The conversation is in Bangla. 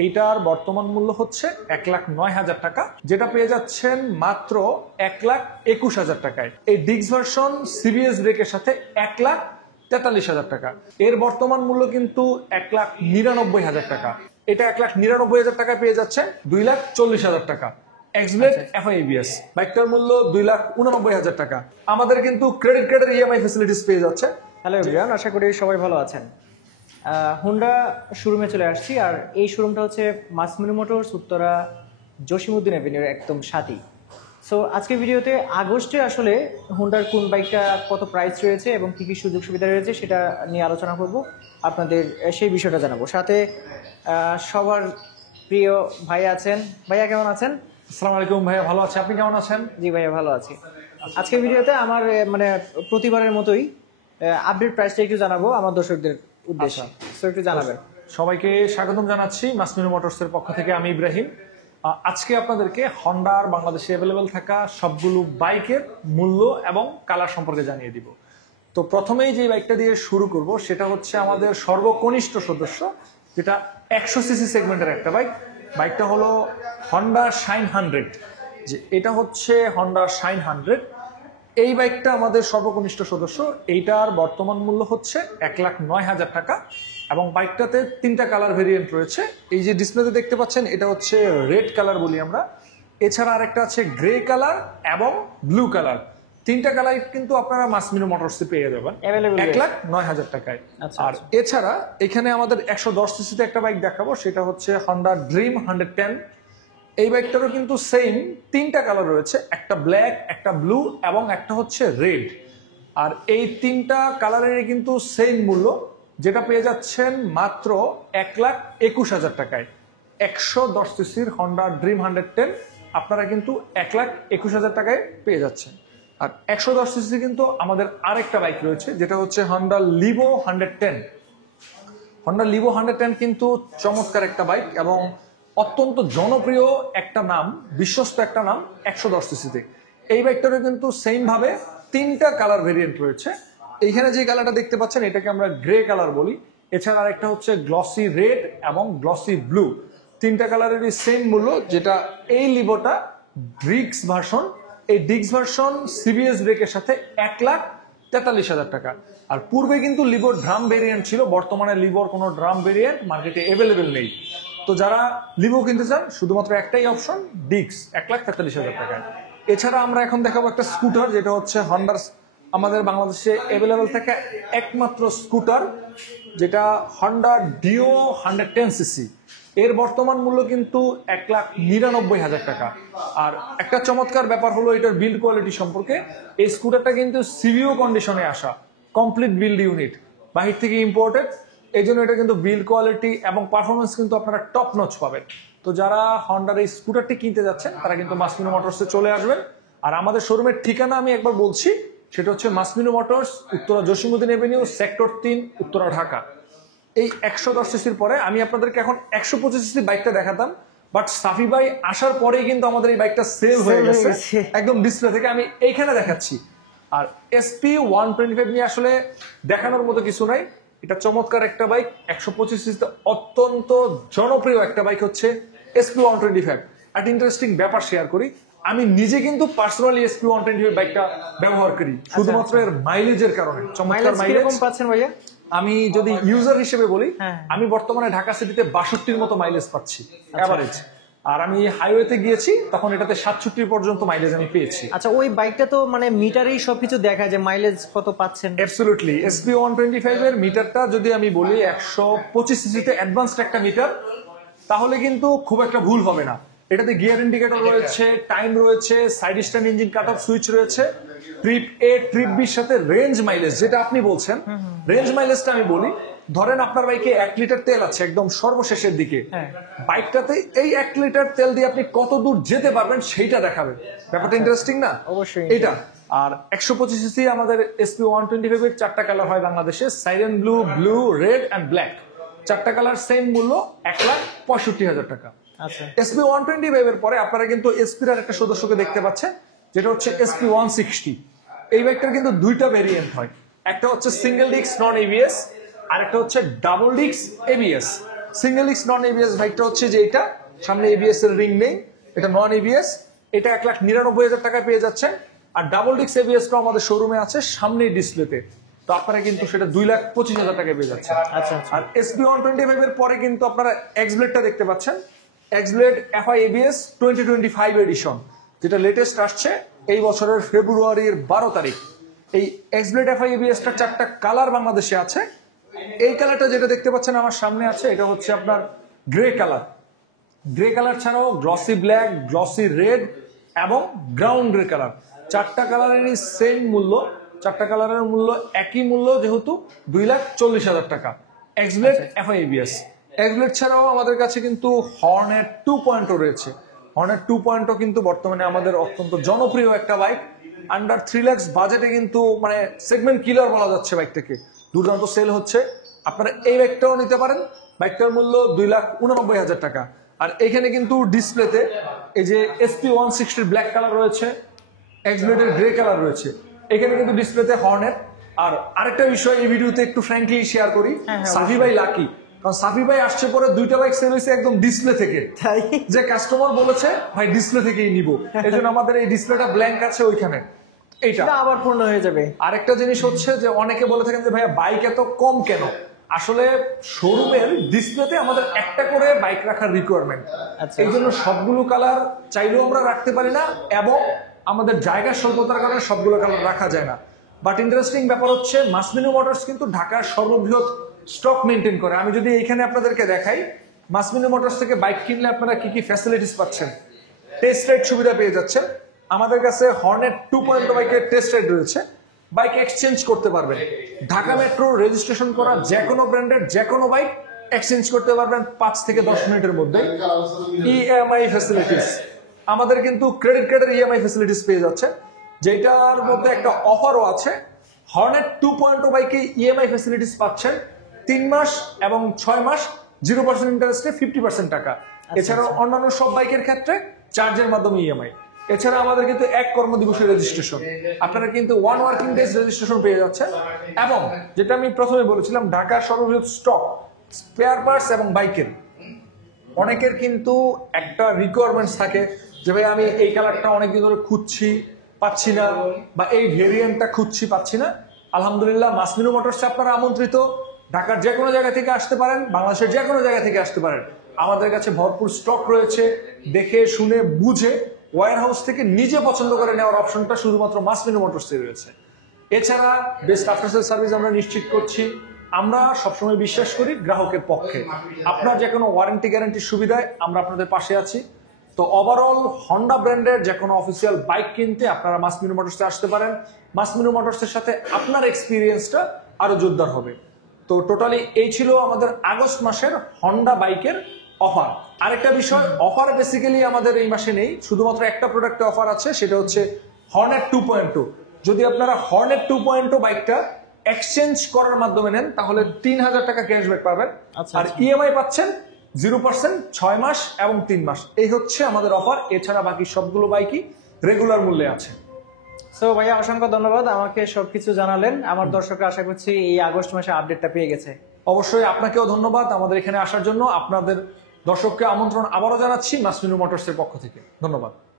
এইটার বর্তমান মূল্য হচ্ছে 1,09,000 টাকা, যেটা পেয়ে যাচ্ছেন মাত্র 1,21,000 টাকায়। এই ডিক্স ভার্সন সিবিএস ব্রেকের সাথে 1,43,000 টাকা। এর বর্তমান মূল্য কিন্তু 1,99,000 টাকা। এটা 1,99,000 টাকায় পেয়ে যাচ্ছেন 2,40,000 টাকা। এক্সব্লেড এফআইএবিএস বাইকটার মূল্য 2,89,000 টাকা। আমাদের কিন্তু ক্রেডিট কার্ডের ইএমআই ফ্যাসিলিটিস পেয়ে যাচ্ছে। হ্যালো এভরিওয়ান, আশা করি সবাই ভালো আছেন। হোন্ডা শোরুমে চলে আসছি, আর এই শোরুমটা হচ্ছে মাসমিনো মোটরস, উত্তরা জসিমউদ্দিন অ্যাভিনিউর একদম সাথেই। সো আজকের ভিডিওতে আগস্টে আসলে হোন্ডার কোন বাইকটা কত প্রাইস রয়েছে এবং কী কী সুযোগ সুবিধা রয়েছে সেটা নিয়ে আলোচনা করব, আপনাদের সেই বিষয়টা জানাবো। সাথে সবার প্রিয় ভাই আছেন। ভাইয়া কেমন আছেন? আসসালামু আলাইকুম ভাইয়া, ভালো আছি, আপনি কেমন আছেন? জি ভাইয়া ভালো আছি। আজকের ভিডিওতে আমার মানে প্রতিবারের মতোই আপডেট প্রাইসটা একটু জানাবো আমার দর্শকদের উদ্দেশ্যে। সো একটু জানাবেন। সবাইকে স্বাগতম জানাচ্ছি মাসমিনো মোটরসের পক্ষ থেকে। আমি ইব্রাহিম। আজকে আপনাদেরকে হন্ডার বাংলাদেশে অ্যাভেলেবেল থাকা সবগুলো বাইকের মূল্য এবং কালার সম্পর্কে জানিয়ে দিব। তো প্রথমেই যে বাইকটা দিয়ে শুরু করব সেটা হচ্ছে আমাদের সর্বকনিষ্ঠ সদস্য, যেটা 100 সিসি সেগমেন্টের একটা বাইক। বাইকটা হলো হন্ডা শাইন 100। যে এটা হচ্ছে হন্ডা শাইন 100। এই বাইকটা আমাদের সর্বকনিষ্ঠ সদস্য। এইটার বর্তমান মূল্য হচ্ছে 1,09,000 টাকা এবং বাইকটাতে 3টা কালার ভেরিয়েন্ট রয়েছে। এই যে ডিসপ্লেতে দেখতে পাচ্ছেন এটা হচ্ছে রেড কালার বলি আমরা। এছাড়া আরেকটা আছে গ্রে কালার এবং ব্লু কালার। 3টা কালার কিন্তু আপনারা মাসমিনো মোটরসে পেয়ে যাবেন 1,09,000 টাকায়। আর এছাড়া এখানে আমাদের 110 সিসিতে একটা বাইক দেখাবো, সেটা হচ্ছে হন্ডা ড্রিম 110। এই বাইকটারও কিন্তু সেম 3টা কালার রয়েছে, একটা ব্ল্যাক, একটা ব্লু এবং একটা হচ্ছে রেড। আর এই 3টা কালারেরই কিন্তু সেম মূল্য, যেটা পেয়ে যাচ্ছেন মাত্র 1,21,000 টাকায়। 110 সিসির হন্ডা ড্রিম 110 আপনারা কিন্তু 1,21,000 টাকায় পেয়ে যাচ্ছেন। আর 110 সিসি কিন্তু আমাদের আরেকটা বাইক রয়েছে, যেটা হচ্ছে হন্ডা লিভো 110। হন্ডা লিভো 110 কিন্তু চমৎকার একটা বাইক এবং অত্যন্ত জনপ্রিয় একটা নাম, বিশ্বস্ত একটা নাম 110 সিসিতে। এই বাইকটারও কিন্তু সেম ভাবে 3টা কালার ভেরিয়েন্ট রয়েছে। এইখানে যে কালারটা দেখতে পাচ্ছেন এটাকে আমরা গ্রে কালার বলি। এছাড়া আরেকটা হচ্ছে গ্লসি রেড এবং গ্লসি ব্লু। 3টা কালারেরই সেম মূল্য, যেটা এই লিভোটা ডিক্স ভার্সন। এই ডিক্স ভার্সন সিবিএস ব্রেকের সাথে 1,43,000 টাকা। আর পূর্বে কিন্তু লিভোর ড্রাম ভেরিয়েন্ট ছিল, বর্তমানে লিভোর কোনো ড্রাম ভেরিয়েন্ট মার্কেটে অ্যাভেলেবেল নেই। তো যারা লিভো কিনতে চান শুধুমাত্র একটাই অপশন, ডিক্স, 1,43,000 টাকায়। এছাড়া আমরা এখন দেখাবো একটা স্কুটার, যেটা হচ্ছে হন্ডার আমাদের বাংলাদেশে অ্যাভেলেবেল থাকা একমাত্র স্কুটার, যেটা হন্ডা ডিও 110 সিসি। এর বর্তমান মূল্য কিন্তু 1,99,000 টাকা। আর একটা চমৎকার ব্যাপার হলো এটার বিল্ড কোয়ালিটি সম্পর্কে। এই স্কুটারটা কিন্তু সিভিও কন্ডিশনে আসা, কমপ্লিট বিল্ড ইউনিট, বাহির থেকে ইম্পোর্টেড। এই জন্য এটা কিন্তু বিল্ড কোয়ালিটি এবং পারফরমেন্স কিন্তু আপনারা টপ নচ পাবেন। তো যারা হন্ডার এই স্কুটারটি কিনতে যাচ্ছেন তারা কিন্তু মাসমিনো মোটরসে চলে আসবেন। আর আমাদের শোরুমের ঠিকানা আমি একবার বলছি, সেটা হচ্ছে মাসমিনো motors, Uttara Jasimuddin avenue, sector 3, Uttara, Dhaka. এই 110 সিসির পরে আমি আপনাদেরকে এখন 125 সিসি বাইকটা দেখাতাম, বাট সাফি ভাই আসার পরেই কিন্তু আমাদের এই বাইকটা সেল হয়ে গেছে একদম ডিসপ্লে থেকে। আমি এইখানে দেখাচ্ছি। আর এসপি 125 নিয়ে আসলে দেখানোর মতো কিছু নাই। এটা চমৎকার একটা বাইক, 125 সিসিতে অত্যন্ত জনপ্রিয় একটা বাইক হচ্ছে এসপি 125। একটা ইন্টারেস্টিং ব্যাপার শেয়ার করি, আমি নিজে কিন্তু পার্সোনালি এসপি 125 বাইকটা ব্যবহার করি শুধুমাত্র এর মাইলেজের কারণে। চমৎকার মাইলেজ পাচ্ছেন ভাইয়া? আমি যদি ইউজার হিসেবে বলি, আমি বর্তমানে ঢাকা সিটিতে 62-র মতো মাইলেজ পাচ্ছি এভারেজ। আর আমি হাইওয়েতে গিয়েছি তখন এটাতে 67 পর্যন্ত মাইলেজ আমি পেয়েছি। আচ্ছা, ওই বাইকটা তো মানে মিটারেই সবকিছু দেখা যায়, মাইলেজ কত পাচ্ছেন? অ্যাবসলিউটলি। এসপি 125 এর মিটারটা যদি আমি বলি 125 সিসিতে অ্যাডভান্সড একটা মিটার, তাহলে কিন্তু খুব একটা ভুল হবে না। এটাতে গিয়ার ইন্ডিকেটর রয়েছে, টাইম রয়েছে, side stand engine cut off switch রয়েছে, ট্রিপ এ ট্রিপ বির সাথে রেঞ্জ মাইলেজ, যেটা আপনি বলছেন রেঞ্জ মাইলেজটা আমি বলি। ধরেন আপনার বাইকে 1 লিটার তেল আছে একদম সর্বশেষের দিকে, বাইকটাতে এই 1 লিটার তেল দিয়ে আপনি কত দূর যেতে পারবেন সেইটা দেখাবে। ব্যাপারটা ইন্টারেস্টিং না? অবশ্যই এটা। আর 125 সিসি আমাদের এসপি 125 এর 4টা কালার হয় বাংলাদেশে, siren blue, blue, red and black. 4টা কালার সেম মূল্য 1,65,000 টাকা। আচ্ছা, এসপি 125 এর পরে আপনারা কিন্তু এসপির আর একটা সদস্যকে দেখতে পাচ্ছেন, যেটা হচ্ছে এসপি 160। এই বাইকটার কিন্তু 2টা ভেরিয়েন্ট হয়, একটা হচ্ছে সিঙ্গেল ডিস্ক নন এবিএস আর একটা হচ্ছে double disc ABS. Single x non ABS বাইকটা হচ্ছে যে এটা, সামনে এবিএস এর রিং নেই, এটা নন এবিএস, এটা 1,99,000 টাকায় পেয়ে যাচ্ছেন। আর ডাবল ডিস্ক এবিএস টা আমাদের শোরুমে আছে সামনেই ডিসপ্লেতে, তো আপনারা কিন্তু সেটা 2,25,000 টাকায় পেয়ে যাচ্ছেন। আচ্ছা আর এসপি 125 এর পরে কিন্তু আপনারা এক্স ব্লেডটা দেখতে পাচ্ছেন, X blade FI ABS 2025 edition, যেটা লেটেস্ট আসছে এই বছরের ফেব্রুয়ারির 12 তারিখ। এই এক্স ব্লেড এফআই এবিএস টা 4টা কালার বাংলাদেশে আছে। এই কালারটা যেটা দেখতে পাচ্ছেন আমার সামনে আছে, এটা হচ্ছে আপনার গ্রে কালার। গ্রে কালার ছাড়াও গ্লসি ব্ল্যাক, গ্লসি রেড এবং গ্রাউন্ড গ্রে কালার, 4টা কালারেরই সেম মূল্য, 4টা কালারের মূল্য একই মূল্য, যেহেতু 2,40,000 টাকা। X blade FI ABS. X blade ছাড়াও আমাদের কাছে কিন্তু হর্নেট 2.0 রয়েছে। হর্নেট 2.0 কিন্তু বর্তমানে আমাদের অত্যন্ত জনপ্রিয় একটা বাইক। আন্ডার 3 লাখ বাজেটে কিন্তু মানে সেগমেন্ট কিলার বলা যাচ্ছে বাইকটাকে, দুর্দান্ত সেল হচ্ছে। আপনারা এই বাইকটাও নিতে পারেন, বাইকটার মূল্য 2,89,000 টাকা। আর এখানে কিন্তু ডিসপ্লেতে এই যে এসপি 160 ব্ল্যাক কালার রয়েছে, এক্স ব্লেডের গ্রে কালার রয়েছে, এখানে কিন্তু ডিসপ্লেতে হর্নেট। আর আরেকটা বিষয় এই ভিডিওতে একটু ফ্র্যাঙ্কলি শেয়ার করি, সাফি ভাই লাকি, কারণ সাফি ভাই আসছে পরে 2টা বাইক সেল হয়েছে একদম ডিসপ্লে থেকে, তাই যে কাস্টমার বলেছে ভাই ডিসপ্লে থেকেই নিব, এই জন্য আমাদের এই ডিসপ্লেটা ব্ল্যাঙ্ক আছে ওইখানে। এইটা এটা আবার পূর্ণ হয়ে যাবে। আরেকটা জিনিস হচ্ছে যে অনেকে বলে থাকেন যে ভাইয়া বাইক এত কম কেন, আসলে শোরুমের ডিসপ্লেতে আমাদের একটা করে বাইক রাখার রিকোয়ারমেন্ট, আচ্ছা। এই জন্য সবগুলো কালার চাইলেও আমরা রাখতে পারি না, এবং আমাদের জায়গার স্বল্পতার কারণে সবগুলো কালার রাখা যায় না। বাট ইন্টারেস্টিং ব্যাপার হচ্ছে মাসমিনু মোটরস কিন্তু ঢাকার সর্ববৃহৎ স্টক মেনটেন করে। আমি যদি এইখানে আপনাদেরকে দেখাই, মাসমিনু মোটরস থেকে বাইক কিনলে আপনারা কি কি ফ্যাসিলিটিস পাচ্ছেন, টেস্ট রাইড সুবিধা পেয়ে যাচ্ছেন। আমাদের কাছে হর্নেট 2.0 বাইকের টেস্ট রাইড রয়েছে, বাইক এক্সচেঞ্জ করতে পারবেন। ঢাকা মেট্রো রেজিস্ট্রেশন করা যে কোনো ব্র্যান্ডের যে কোনো বাইক এক্সচেঞ্জ করতে পারবেন 5 থেকে 10 মিনিটের মধ্যে। ইএমআই ফ্যাসিলিটিস, আমাদের কিন্তু ক্রেডিট কার্ডের ইএমআই ফ্যাসিলিটিস পেয়ে যাচ্ছে, যেটার মধ্যে একটা অফারও আছে। হর্নেট 2.0 বাইকে ইএমআই ফ্যাসিলিটিস পাচ্ছেন 3 মাস এবং 6 মাস 0% ইন্টারেস্টে 50% টাকা। এছাড়াও অন্যান্য সব বাইকের ক্ষেত্রে চার্জের মাধ্যমে ইএমআই। এছাড়া আমাদের কিন্তু 1 কর্মদিবসের রেজিস্ট্রেশন, আপনারা কিন্তু 1 ওয়ার্কিং ডেজ রেজিস্ট্রেশন পেয়ে যাচ্ছেন। এবং যেটা আমি প্রথমে বলেছিলাম, ঢাকার সর্ববৃহৎ স্টক স্পেয়ার পার্টস এবং বাইকের। অনেকের কিন্তু একটা রিকোয়ারমেন্টস থাকে যে ভাই আমি এই কালারটা অনেকদিন ধরে খুঁজছি পাচ্ছি না, বা এই ভেরিয়েন্টটা খুঁজছি পাচ্ছি না। আলহামদুলিল্লাহ মাসমিনু মোটরসে আপনারা আমন্ত্রিত, ঢাকার যে কোনো জায়গা থেকে আসতে পারেন, বাংলাদেশের যে কোনো জায়গা থেকে আসতে পারেন। আমাদের কাছে ভরপুর স্টক রয়েছে, দেখে শুনে বুঝে ওয়্যার হাউস থেকে নিজে পছন্দ করে নেওয়ার অপশনটা শুধুমাত্র মাসমিনু মোটরসে রয়েছে। এছাড়া বেস্ট আফটার সেল সার্ভিস আমরা নিশ্চিত করছি। আমরা সবসময় বিশ্বাস করি গ্রাহকের পক্ষে, আপনার যে কোনো ওয়ারেন্টি গ্যারান্টির সুবিধায় আমরা আপনাদের পাশে আছি। তো ওভারঅল হন্ডা ব্র্যান্ডের যে কোনো অফিসিয়াল বাইক কিনতে আপনারা মাসমিনু মোটরসে আসতে পারেন। মাসমিনু মোটরসের সাথে আপনার এক্সপিরিয়েন্সটা আরো জোরদার হবে। তো টোটালি এই ছিল আমাদের আগস্ট মাসের হন্ডা বাইকের অফার। আরেকটা বিষয়, অফার বেসিক্যালি আমাদের এই মাসে নেই, শুধুমাত্র একটা প্রোডাক্টে অফার আছে, সেটা হচ্ছে হর্নেট 2.0। যদি আপনারা হর্নেট 2.0 বাইকটা এক্সচেঞ্জ করার মাধ্যমে নেন তাহলে 3,000 টাকা ক্যাশব্যাক পাবেন। আচ্ছা, আর ইএমআই পাচ্ছেন 0%, 6 মাস এবং 3 মাস। এই হচ্ছে আমাদের অফার। এছাড়া বাকি সবগুলো বাইকই রেগুলার মূল্যে আছে। সো ভাইয়া অসংখ্য ধন্যবাদ, আমাকে সবকিছু জানালেন। আমার দর্শকরা আশা করছি এই আগস্ট মাসে আপডেটটা পেয়ে গেছে। অবশ্যই আপনাকেও ধন্যবাদ আমাদের এখানে আসার জন্য। আপনাদের দর্শককে আমন্ত্রণ আবারও জানাচ্ছি মাসমিনু মোটরসের পক্ষ থেকে। ধন্যবাদ।